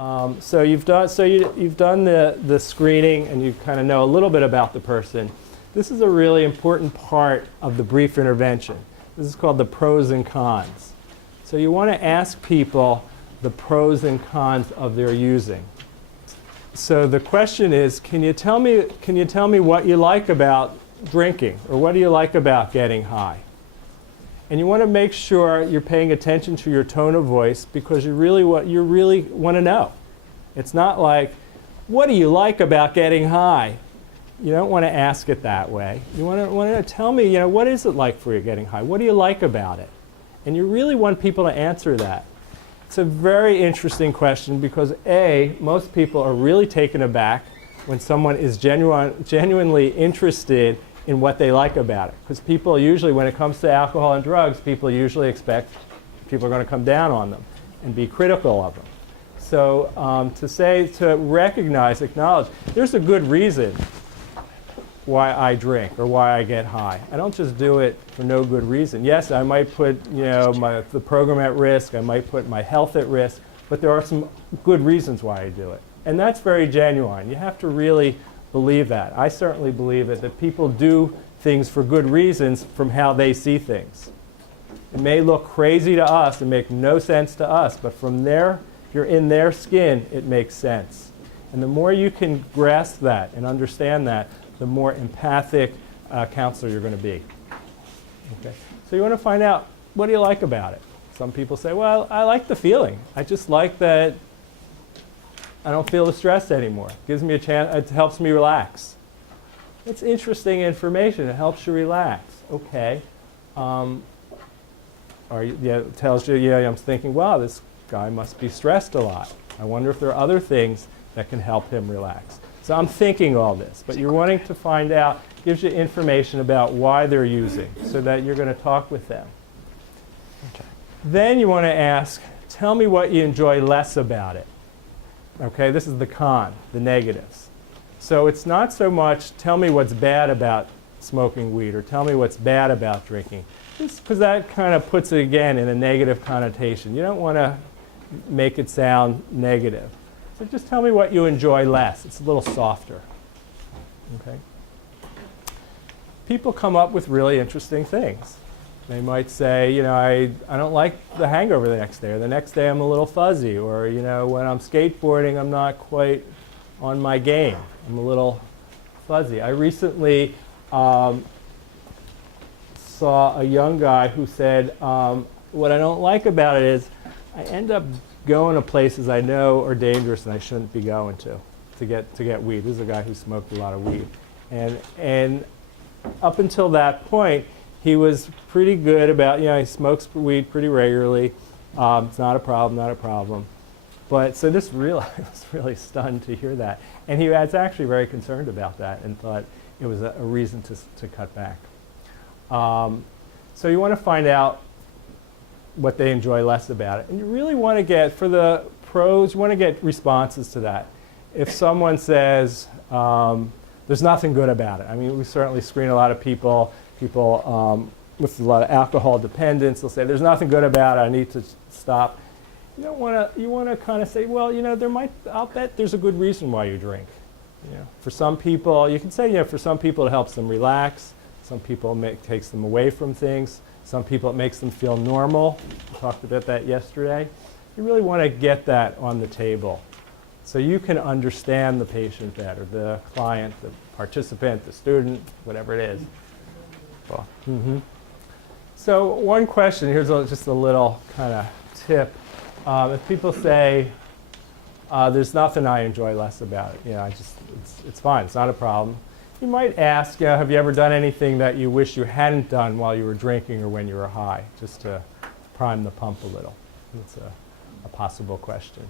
You've done the screening and you kind of know a little bit about the person. This is a really important part of the brief intervention. This is called the pros and cons. So you want to ask people the pros and cons of their using. So the question is, can you tell me what you like about drinking, or what do you like about getting high? And you want to make sure you're paying attention to your tone of voice, because you really want to know. It's not like, what do you like about getting high? You don't want to ask it that way. You want to tell me, what is it like for you getting high? What do you like about it? And you really want people to answer that. It's a very interesting question because A, most people are really taken aback when someone is genuinely interested in what they like about it. Because people usually, when it comes to alcohol and drugs, people usually expect people are going to come down on them and be critical of them. So to recognize, acknowledge, there's a good reason why I drink or why I get high. I don't just do it for no good reason. Yes, I might put the program at risk, I might put my health at risk, but there are some good reasons why I do it. And that's very genuine. You have to really believe that. I certainly believe it, that people do things for good reasons from how they see things. It may look crazy to us and make no sense to us, but from there, if you're in their skin, it makes sense. And the more you can grasp that and understand that, the more empathic counselor you're going to be. Okay. So you want to find out, what do you like about it? Some people say, well, I like the feeling. I just like that I don't feel the stress anymore. It gives me a chance, it helps me relax. It's interesting information. It helps you relax. Okay. It tells you, I'm thinking, wow, this guy must be stressed a lot. I wonder if there are other things that can help him relax. So I'm thinking all this, but you're wanting to find out, gives you information about why they're using so that you're going to talk with them. Okay. Then you want to ask, tell me what you enjoy less about it. Okay, this is the con, the negatives. So it's not so much tell me what's bad about smoking weed or tell me what's bad about drinking, because that kind of puts it again in a negative connotation. You don't want to make it sound negative. So just tell me what you enjoy less. It's a little softer. Okay? People come up with really interesting things. They might say, I don't like the hangover the next day, or the next day I'm a little fuzzy, or when I'm skateboarding I'm not quite on my game. I'm a little fuzzy. I recently saw a young guy who said, what I don't like about it is I end up going to places I know are dangerous and I shouldn't be going to get weed. This is a guy who smoked a lot of weed. And up until that point, he was pretty good about, he smokes weed pretty regularly. It's not a problem. But so I was really stunned to hear that. And he was actually very concerned about that and thought it was a reason to cut back. So you want to find out what they enjoy less about it. And you really want to get, for the pros, you want to get responses to that. If someone says, there's nothing good about it. I mean, we certainly screen a lot of people with a lot of alcohol dependence. They'll say, there's nothing good about it, I need to stop. You want to kind of say, well, I'll bet there's a good reason why you drink. For some people, you can say, for some people it helps them relax. Some people it takes them away from things. Some people it makes them feel normal. We talked about that yesterday. You really want to get that on the table so you can understand the patient better, the client, the participant, the student, whatever it is. Well, So one question, here's just a little kind of tip. If people say, there's nothing I enjoy less about it, it's fine, it's not a problem. You might ask, have you ever done anything that you wish you hadn't done while you were drinking or when you were high, just to prime the pump a little. It's a possible question.